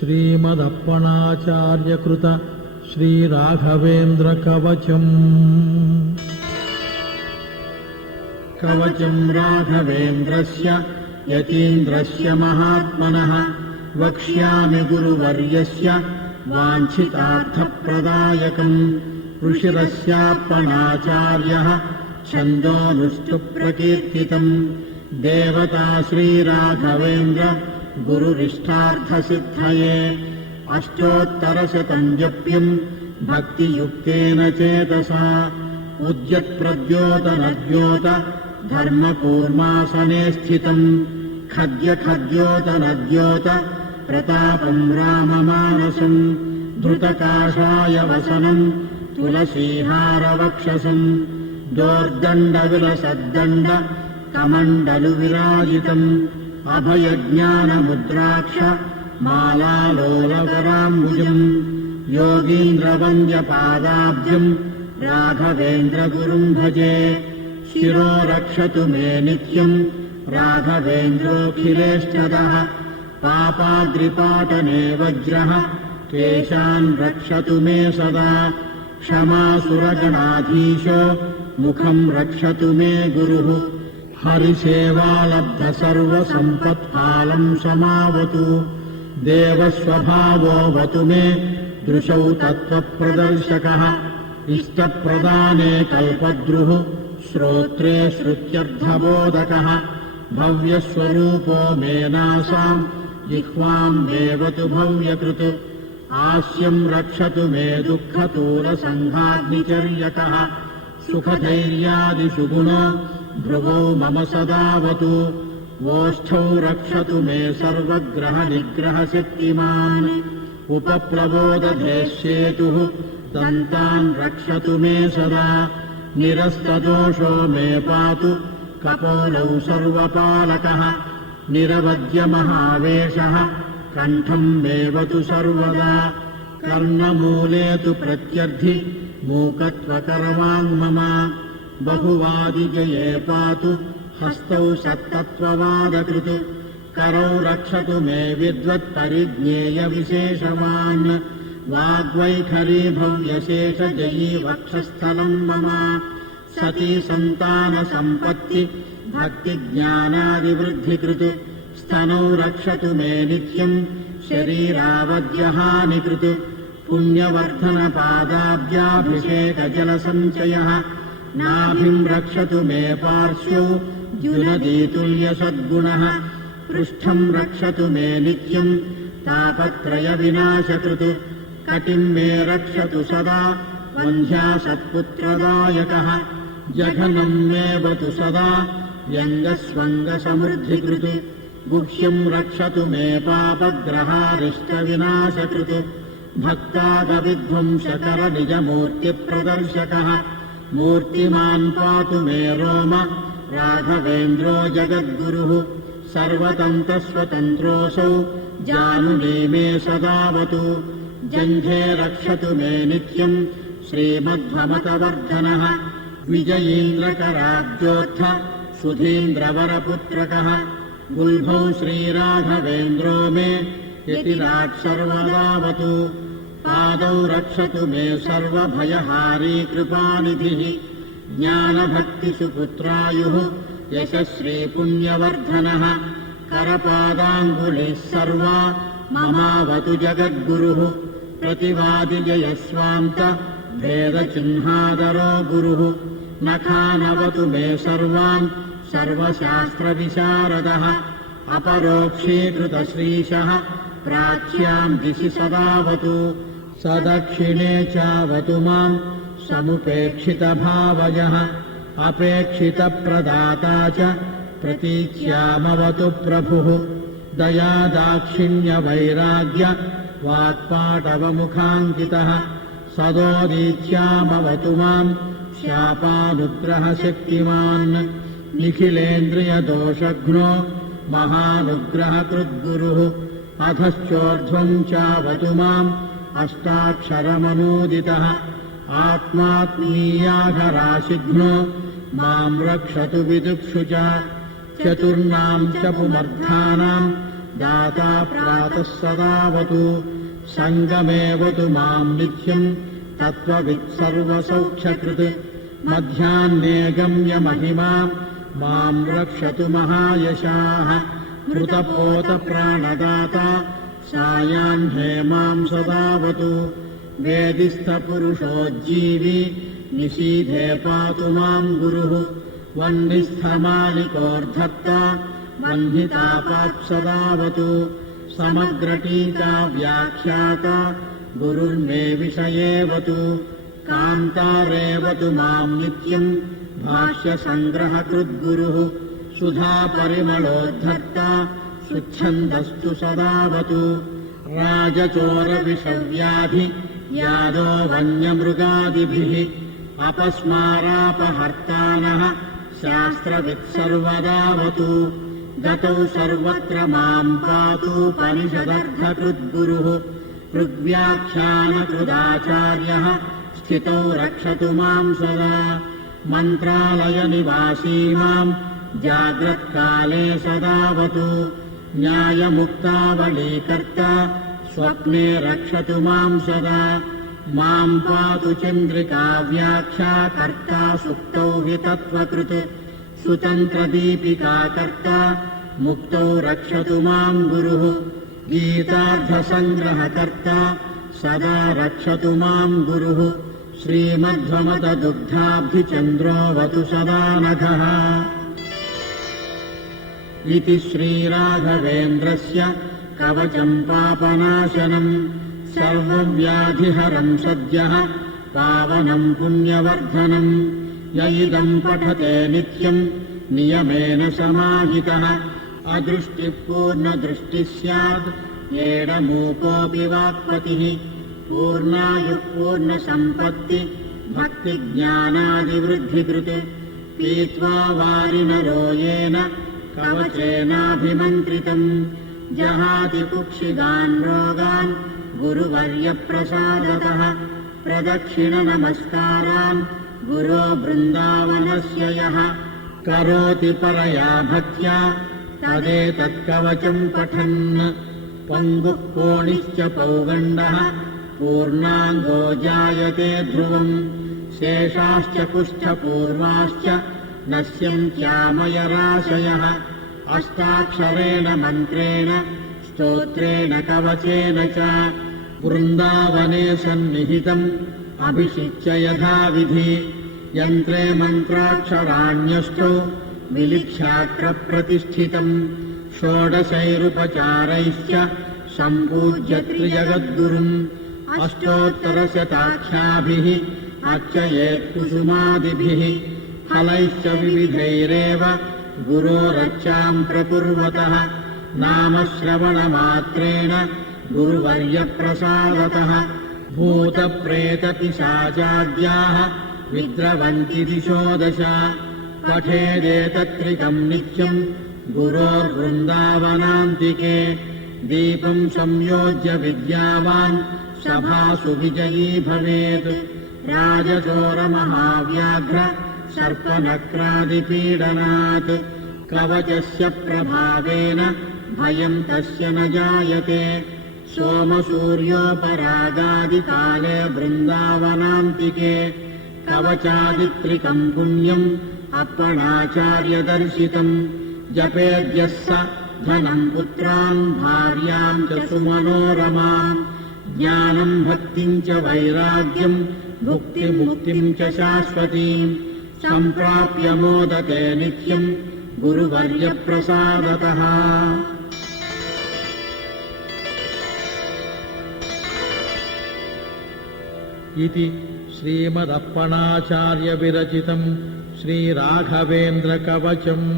श्रीमदप्पणाचार्यकृत श्रीराघवेन्द्रकवचम्। कवचम् राघवेन्द्रस्य यतीन्द्रस्य महात्मनः वक्ष्यामि गुरुवर्यस्य वाञ्छितार्थप्रदायकम्। ऋषिरस्याप्पणाचार्यः छन्दोनुष्टुप्रकीर्तितम्। देवता श्रीराघवेन्द्र गुरुरिष्टार्थसिद्धये। अष्टोत्तरशतम् जप्यम् भक्तियुक्तेन चेतसा। उद्यत्प्रद्योतनद्योत धर्मकूर्मासने स्थितम्। खद्योतनद्योत प्रतापम् राममानसम्। धृतकाषाय वसनम् तुलसीहारवक्षसम्। दोर्दण्डविलसद्दण्ड कमण्डलुविराजितम्। अभयज्ञानमुद्राक्ष मालालोलकराम्बुजम्। योगीन्द्रवन्द्यपादाब्जम् राघवेन्द्रगुरुम् भजे। शिरो रक्षतु मे नित्यम् राघवेन्द्रोऽखिलेष्टदः। पापाद्रिपाटने वज्रः केशान् रक्षतु मे सदा। क्षमासुरगणाधीशो मुखम् रक्षतु मे गुरुः। हरिसेवालब्धसर्वसम्पत्कालम् समावतु। देवस्वभावोऽवतु मे दृशौ तत्त्वप्रदर्शकः। इष्टप्रदाने कल्पद्रुः श्रोत्रे श्रुत्यर्थबोधकः। भव्यस्वरूपो मे नासाम् जिह्वाम् देवतु भव्यकृत्। आस्यम् रक्षतु मे दुःखतूलसङ्घाग्निचर्यकः। सुखधैर्यादिषु गुणो भ्रुवौ मम सदावतु। वोष्ठौ रक्षतु मे सर्वग्रहनिग्रहशक्तिमान्। उपप्लवोदधेश्येतुः दन्तान् रक्षतु मे सदा। निरस्तदोषो मे पातु कपोलौ सर्वपालकः। निरवद्यमहावेशः कण्ठम् मेवतु सर्वदा। कर्णमूले तु प्रत्यर्थि मूकत्वकरवाङ्मम। बहुवादिजये पातु हस्तौ सत्तत्त्ववादकृत्। करौ रक्षतु मे विद्वत्परिज्ञेयविशेषवान्। वाग्वैखरी भव्यशेषजयी वक्षस्थलम् मम। सती सन्तानसम्पत्ति भक्तिज्ञानादिवृद्धिकृत्। स्तनौ रक्षतु मे नित्यम् शरीरावद्यहानिकृत्। पुण्यवर्धनपादाब्जाभिषेकजलसञ्चयः। नाभिम् रक्षतु मे पार्श्वौ जुनदीतुल्यसद्गुणः। पृष्ठम् रक्षतु मे नित्यम् तापत्रयविनाशकृत्। कटिम् मे रक्षतु सदा वन्ध्यासत्पुत्रदायकः। जघनम् मेवतु सदा व्यङ्गस्वङ्गसमृद्धिकृत्। गुह्यम् रक्षतु मे पापग्रहारिष्टविनाशकृत्। भक्तादविध्वंसकरनिजमूर्तिप्रदर्शकः। मूर्तिमान् पातु मे रोम राघवेन्द्रो जगद्गुरुः। सर्वतन्त्रस्वतन्त्रोऽसौ जानुनी मे सदावतु। जङ्घे रक्षतु मे नित्यम् श्रीमध्वमतवर्धनः। विजयीन्द्रकराब्जोत्थ सुधीन्द्रवरपुत्रकः। गुल्भौ श्रीराघवेन्द्रो मे यतिराट् सर्वदावतु। पादौ रक्षतु मे सर्वभयहारी कृपानिधिः। ज्ञानभक्तिषु पुत्रायुः यशस्वी पुण्यवर्धनः। करपादाङ्गुलिः सर्वा ममावतु जगद्गुरुः। प्रतिवादिजयस्वान्त भेदचिह्नादरो गुरुः। नखानवतु मे सर्वान् सर्वशास्त्रविशारदः। अपरोक्षीकृतश्रीशः प्राच्याम् दिशि सदावतु। सदक्षिणे चावतु माम् समुपेक्षितभावजः। अपेक्षितप्रदाता च प्रतीच्यामवतु प्रभुः। दयादाक्षिण्यवैराग्य वाक्पाटवमुखाङ्कितः। सदोदीच्यामवतु माम् शापानुग्रहशक्तिमान्। निखिलेन्द्रियदोषघ्नो महानुग्रहकृद्गुरुः। अधश्चोर्ध्वम् चावतु माम् अष्टाक्षरमनूदितः। आत्मात्मीयाघराशिघ्नो माम् रक्षतु विदुक्षु च। चतुर्णाम् च पुनर्थानाम् दाता प्रातः सदावतु सङ्गमेवतु माम् नित्यम् तत्त्ववित् सर्वसौख्यकृत् मध्याह्ने गम्य महिमा माम् रक्षतु महायशाः मृतपोतप्राणदाता सायाह्ने माम् सदावतु वेदिस्थपुरुषोज्जीवी निशीथे पातु माम् गुरुः वह्निस्थमालिकोर्धत्ता वह्नितापात् सदावतु समग्रटीका व्याख्याता गुरुर्मे विषयेवतु कान्तारेवतु माम् नित्यम् भाष्यसङ्ग्रहकृद्गुरुः सुधापरिमलोद्धर्ता सुच्छन्दस्तु सदावतु राजचोरविषव्याधि यादो वन्यमृगादिभिः अपस्मारापहर्तानः शास्त्रवित्सर्वदावतु गतौ सर्वत्र माम् पातूपनिषदर्थकृद्गुरुः ऋग्व्याख्यानकृदाचार्यः स्थितौ रक्षतु माम् सदा मन्त्रालयनिवासी माम् जाग्रत्काले सदावतु न्यायमुक्तावलीकर्ता स्वप्ने रक्षतु माम् सदा माम् पातु चन्द्रिका व्याख्याकर्ता सुप्तौ हि तत्त्वकृत् सुतन्त्रदीपिकाकर्ता मुक्तौ रक्षतु माम् गुरुः गीतार्थसङ्ग्रहकर्ता सदा रक्षतु माम् गुरुः श्रीमध्वमददुग्धाब्धिचन्द्रोऽवतु सदा नघः इति श्रीराघवेन्द्रस्य कवचम् पापनाशनम् सर्वव्याधिहरम् सद्यः पावनम् पुण्यवर्धनम् य इदम् पठते नित्यम् नियमेन समाहितः अदृष्टिः पूर्णदृष्टिः स्यात् येन मूकोऽपि वाक्पतिः पूर्णायुः पूर्णसम्पत्ति भक्तिज्ञानादिवृद्धिकृत् पीत्वा वारिनरो येन कवचेनाभिमन्त्रितम् जहाति कुक्षिगान् रोगान् गुरुवर्यप्रसादतः प्रदक्षिणनमस्कारान् गुरो बृन्दावनस्य यः करोति परया भक्त्या तदेतत्कवचम् पठन् पङ्गुः कोणिश्च पौगण्डः पूर्णाङ्गो जायते ध्रुवम् शेषाश्च कुष्ठपूर्वाश्च नश्यन्त्यामयराशयः अष्टाक्षरेण मन्त्रेण स्तोत्रेण कवचेन च वृन्दावने सन्निहितम् अभिषिच्य यथाविधि यन्त्रे मन्त्राक्षराण्यष्टौ विलिख्याक्रप्रतिष्ठितम् षोडशैरुपचारैश्च सम्पूज्य त्रिजगद्गुरुम् अष्टोत्तरशताख्याभिः अर्चयेत्कुसुमादिभिः फलैश्च विविधैरेव गुरोरर्चाम् प्रकुर्वतः नामश्रवणमात्रेण गुरुवर्यप्रसादतः भूतप्रेतपिशाचाद्याः विद्रवन्ति दिशो दश पठेदेतत्त्रिकम् नित्यम् गुरोर्वृन्दावनान्तिके दीपम् संयोज्य विद्यावान् सभासु विजयी भवेत् राजचोरमहाव्याघ्र सर्पनक्रादिपीडनात् कवचस्य प्रभावेन भयम् तस्य न जायते सोमसूर्योपरागादिकाले वृन्दावनान्तिके कवचादित्रिकम् पुण्यम् अर्पणाचार्यदर्शितम् जपेद्यः स धनम् पुत्रान् भार्याम् च सुमनोरमाम् ज्ञानम् भक्तिम् च वैराग्यम् भुक्तिमुक्तिम् च शाश्वतीम् सम्प्राप्य मोदते नित्यम् गुरुवर्यप्रसादतः इति श्रीमदप्पणाचार्यविरचितम् श्रीराघवेन्द्रकवचम्।